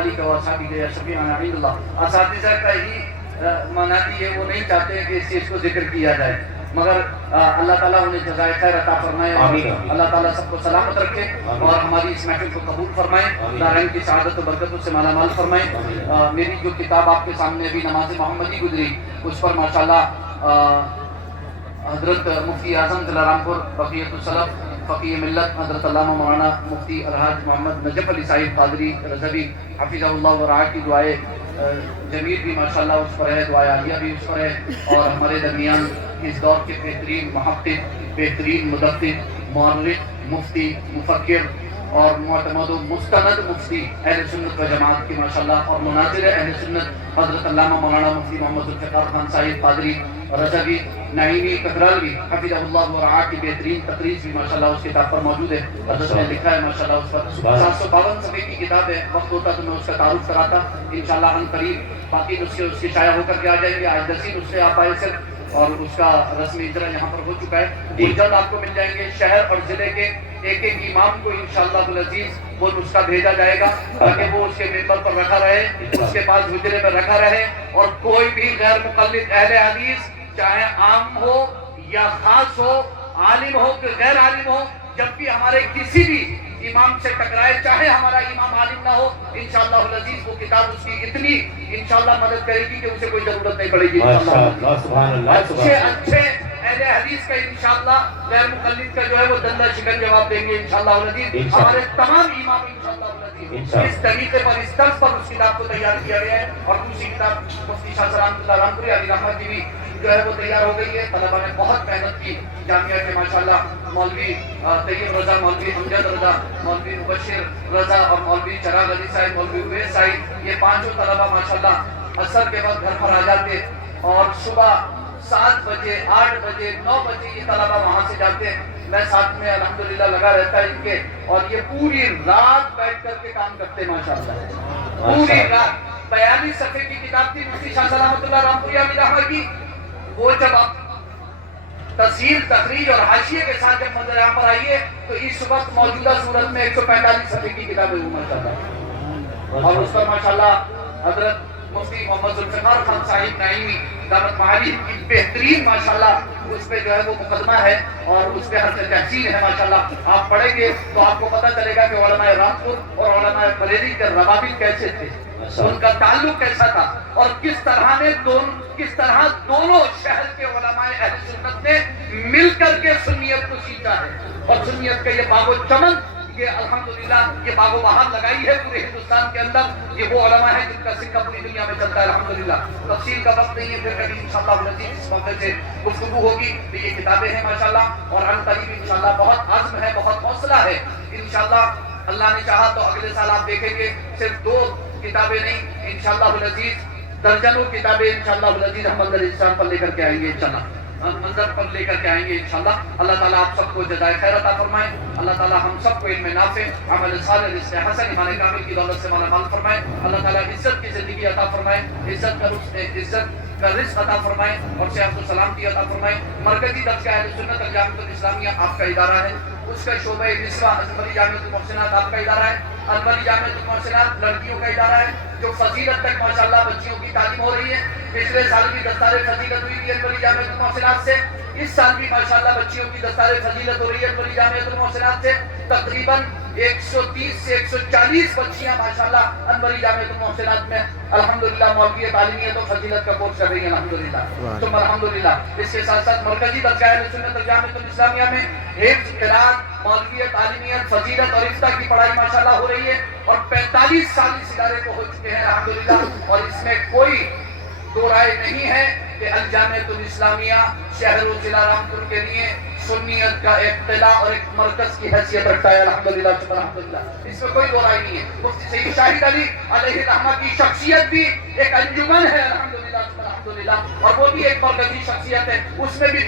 آلک و اصحابک یا شفیعنا عند اللہ۔ اساتذہ کا ہی مناتی ہے، وہ نہیں چاہتے ہیں کہ اس چیز کو ذکر کیا جائے، مگر اللہ تعالیٰ انہیں جزائے خیر عطا فرمائے، اللہ تعالیٰ سب کو سلامت رکھے اور ہماری اس محفل کو قبول فرمائے، دارین کی سعادت و برکتوں سے مالا مال فرمائے۔ میری جو کتاب آپ کے سامنے ابھی نماز محمدی گزری، اس پر ماشاءاللہ حضرت مفتی اعظم دلارام پور بقیت السلف فقیہ ملت حضرت علامہ مولانا مفتی الحاج محمد نجف علی صاحب قادری رضوی حفظہ اللہ و رعایہ کی دعائیں جمیل بھی ماشاءاللہ اس پر ہے، دعائیں عالیہ بھی اس پر ہے، اور ہمارے درمیان اس دور کے بہترین محقق، بہترین مدبر، مورخ، مفتی، مفکر اور معتمد و مستند مفتی اہل سنت و جماعت کی ماشاءاللہ اور مناظر اہل سنت حضرت علامہ مولانا مفتی محمد ذوالفقار خان صاحب قادری رضوی نعیمی ککرالوی حفظہ اللہ و رعایہ کی بہترین تقریر بھی ماشاءاللہ اس کتاب پر موجود ہے۔ حضرت نے لکھا ہے ماشاءاللہ اس پر 752 صفحے کی کتاب ہے، وقت ہوتا تو میں اس کا تعارف کراتا انشاءاللہ ان قریب، باقی نسخے اس کے شائع ہو کر کے آ جائیں گے، آج 10 نسخے آپ آئے صرف، اور اس کا رسمی اجرا یہاں پر ہو چکا ہے، وہ جلد آپ کو مل جائیں گے۔ شہر اور ضلع کے ایک ایک امام کو انشاءاللہ العزیز وہ نسخہ بھیجا جائے گا تاکہ وہ اس کے ممبر پر رکھا رہے، اس کے پاس حجرے میں رکھا رہے، اور کوئی بھی غیر مقلد اہل حدیث چاہے عام ہو یا خاص ہو، عالم ہو کہ غیر عالم ہو، جب بھی ہمارے کسی بھی امام سے ٹکرائے، چاہے ہمارا امام عالم نہ ہو، انشاءاللہ العزیز وہ کتاب اس کی اتنی انشاءاللہ مدد کرے گی کہ اسے کوئی ضرورت نہیں پڑے گی انشاءاللہ۔ اچھے اہل حدیث کا انشاءاللہ غیر مقلد کا جو ہے وہ دندہ شکن جواب دیں گے انشاءاللہ العزیز۔ ہمارے تمام امام انشاءاللہ العزیز اس طریقے پر، اس طرز پر اس کتاب کو تیار کیا گیا ہے، اور دوسری کتاب مفتی شاہ سلامت اللہ رامپوری علی رحمت کی بھی جو ہے وہ تیار ہو گئی ہے۔ طلبہ نے بہت محنت کی، جامعہ کے ماشاءاللہ مولوی طیب رضا، مولوی امجد رضا، مولوی مبشر رضا اور مولوی چراغ علی صاحب، مولوی اویس صاحب، یہ پانچوں طلبہ ماشاءاللہ عصر کے وقت گھر پر آ جاتے، اور صبح 7 بجے 8 بجے 9 بجے یہ طلبہ وہاں سے جاتے ہیں، میں ساتھ میں الحمدللہ لگا رہتا ہے ان کے، اور یہ پوری رات بیٹھ کر کے کام کرتے ماشاءاللہ، پوری رات۔ 42 صفحے کی کتاب تھی مفتی شاہ سلامت اللہ رامپوری علی رحمت کی، وہ جب آپ تصحیح، تخریج اور حاشیے کے ساتھ جب منظر عام پر آئیے تو اس وقت موجودہ صورت میں 145 صفحے کی کتاب ہے وہ ماشاءاللہ، اور اس پر ماشاءاللہ حضرت مفتی محمد ذوالفقار خان صاحب نعیمی دعوت معالی کی بہترین ماشاءاللہ اس پہ جو ہے وہ مقدمہ ہے، اور اس پہ حضرت تحسین ہے ماشاءاللہ۔ آپ پڑھیں گے تو آپ کو پتہ چلے گا کہ علماء رامپور اور علماء بریلی کے روابط کیسے تھے، ان کا تعلق کیسا تھا، اور کس طرح دونوں شہر کے علماء اہل سنت نے مل کر کے سنیت کو سیکھا ہے، اور سنیت کا یہ باغ و چمن، یہ الحمدللہ یہ باغ و بہار لگائی ہے پورے ہندوستان کے اندر، یہ وہ علماء ہیں جن کا سکہ پوری دنیا میں چلتا ہے الحمدللہ۔ تفصیل کا وقت نہیں ہے، پھر کبھی انشاءاللہ العزیز اس موقع سے گفتگو ہوگی، تو یہ کتابیں ہیں ماشاءاللہ، اور ان قریب انشاءاللہ بہت عزم ہے، بہت حوصلہ ہے انشاءاللہ، اللہ نے چاہا تو اگلے سال آپ دیکھیں گے صرف 2 کتابیں نہیں، انشاءاللہ العزیز درجنوں کتابیں انشاءاللہ العزیز ہم منظر اسلام پر لے کر کے آئیں گے انشاءاللہ، منظر پر لے کر کے آئیں گے انشاءاللہ۔ اللہ تعالیٰ آپ سب کو جزائے خیر عطا فرمائے، اللہ تعالیٰ ہم سب کو علم نافع، عمل صالح، رزق حسن، ایمان کامل کی دولت سے مالا مال فرمائے، اللہ تعالیٰ عزت کی زندگی عطا فرمائے، عزت کا رزق عطا فرمائے، اور صحت و سلامتی عطا فرمائے۔ مرکزی درجہ اہل سنت الجامعۃ الاسلامیہ آپ کا ادارہ ہے، اس کا شعبہ نسواں الولی جامعۃ المحسنات آپ کا ادارہ ہے، الولی جامعۃ المحسنات لڑکیوں کا ادارہ ہے، جو فضیلت تک ماشاءاللہ بچیوں کی تعلیم ہو رہی ہے۔ پچھلے سال بھی دستار فضیلت ہوئی تھی الولی جامعۃ المحسنات سے، اس سال بھی ماشاءاللہ بچیوں کی دستار فضیلت ہو رہی ہے الولی جامعۃ المحسنات سے، تقریباً 130 سے 140 بچیاں ماشاءاللہ الولی جامعۃ المحسنات میں الحمدللہ مولویت عالمیت و فضیلت کا کورس کر رہی ہیں الحمدللہ ثم الحمدللہ۔ اس کے ساتھ ساتھ مرکزی درجہ اہل سنت الجامعۃ الاسلامیہ میں حفظ، قراءت، مولویت عالمیت، فضیلت اور افتاء کی پڑھائی ماشاءاللہ ہو رہی ہے، اور 45 سال اس ادارے کو ہو چکے ہیں الحمدللہ، اور اس میں کوئی دو رائے نہیں ہے کہ الجامعۃ الاسلامیہ شہر و ضلع رامپور کے لیے سنیت کا ایک قلعہ اور ایک مرکز کی حیثیت رکھتا ہے الحمدللہ الحمدللہ، اس میں کوئی دو رائے نہیں ہے۔ مفتی سید شاہد علی علیہ الرحمہ کی شخصیت بھی ایک انجمن ہے الحمدللہ الحمدللہ، اور وہ بھی ایک مرکزی شخصیت ہے، اس میں بھی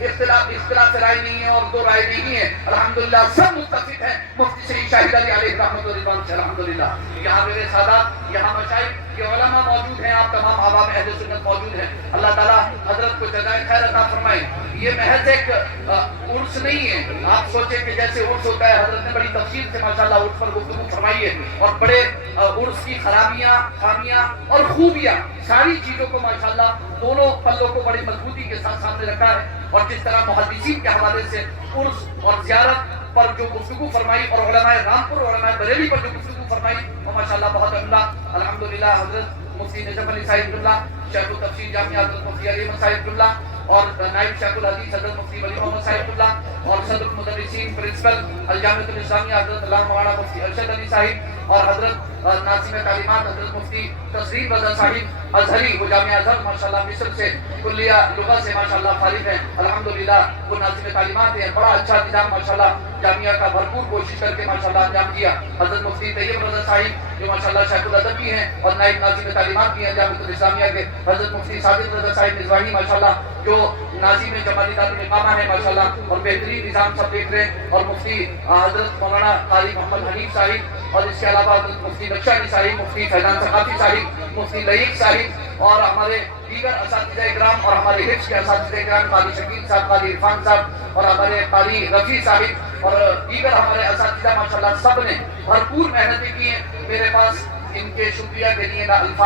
اختلاف رائے نہیں ہے اور دو رائے نہیں ہے، الحمدللہ سب متفق ہیں مفتی سعید شاہد علی علیہ رحمۃ اللہ سے، الحمدللہ۔ یہاں میرے سادات، یہاں مشائخ، یہ علماء موجود ہیں، آپ تمام عوام اہل سنت موجود ہیں، اللہ تعالیٰ حضرت کو جزائے خیر عطا فرمائے۔ یہ محض ایک عرس نہیں ہے، آپ سوچیں کہ جیسے عرس ہوتا ہے، حضرت نے بڑی تفصیل سے ماشاءاللہ عرس پر گفتگو فرمائی ہے، اور بڑے عرس کی خرابیاں، خامیاں اور خوبیاں، ساری چیزوں کو ماشاءاللہ دونوں پلوں کو بڑی مضبوطی کے ساتھ سامنے رکھا ہے، اور جس طرح محدثین کے حوالے سے عرس اور زیارت پر جو گفتگو فرمائی، اور علماء رامپور اور علماء بریلی پر جو گفتگو فرمائی، وہ ماشاءاللہ بہت عمدہ، الحمدللہ۔ حضرت مفتی نجف علی صاحب اللہ، شیخ التفسیر جامعہ حضرت مفتی علی احمد صاحب اللہ، اور نائب شیخ الحدیث حضرت مفتی ولی محمد صاحب اللہ، اور صدر المدرسین پرنسپل الجامعۃ الاسلامیہ حضرت علامہ مولانا مفتی ارشد علی صاحب، اور حضرت ناظم تعلیمات حضرت مفتی تسلیم رضا صاحب ازہری، وہ جامعہ ازہر ماشاءاللہ مصر سے کلیہ لغت سے ماشاءاللہ فارغ ہیں، الحمدللہ وہ ناظم تعلیمات ہیں، بڑا اچھا نظام ماشاءاللہ جامعہ کا بھرپور کوشش کر کے ماشاءاللہ انجام دیا۔ حضرت مفتی طیب رضا صاحب جو ماشاءاللہ شیخ الادب بھی ہیں اور نائب ناظم تعلیمات بھی ہیں جامعۃ الاسلامیہ کے، حضرت مفتی صادق رضا صاحب مصباحی ماشاءاللہ جو ناظم جمالی دار الاقامہ ہے ماشاءاللہ، اور بہترین نظام سب دیکھ رہے ہیں، اور مفتی حضرت مولانا قاری محمد حنیف صاحب، اور اس کے علاوہ حضرت مفتی نقشہ علی صاحب، مفتی فیضان ثقافی صاحب، مفتی لعیق صاحب، اور ہمارے دیگر اساتذہ اکرام اور ہمارے حفظ کے اساتذہ اکرام، قاری شکیل صاحب، قاری عرفان صاحب، اور ہمارے قاری رفیع صاحب، اور دیگر ہمارے اساتذہ ماشاءاللہ سب نے بھرپور محنتیں کی ہیں۔ میرے پاس ان کے شکریہ کے لیے نہ الفاظ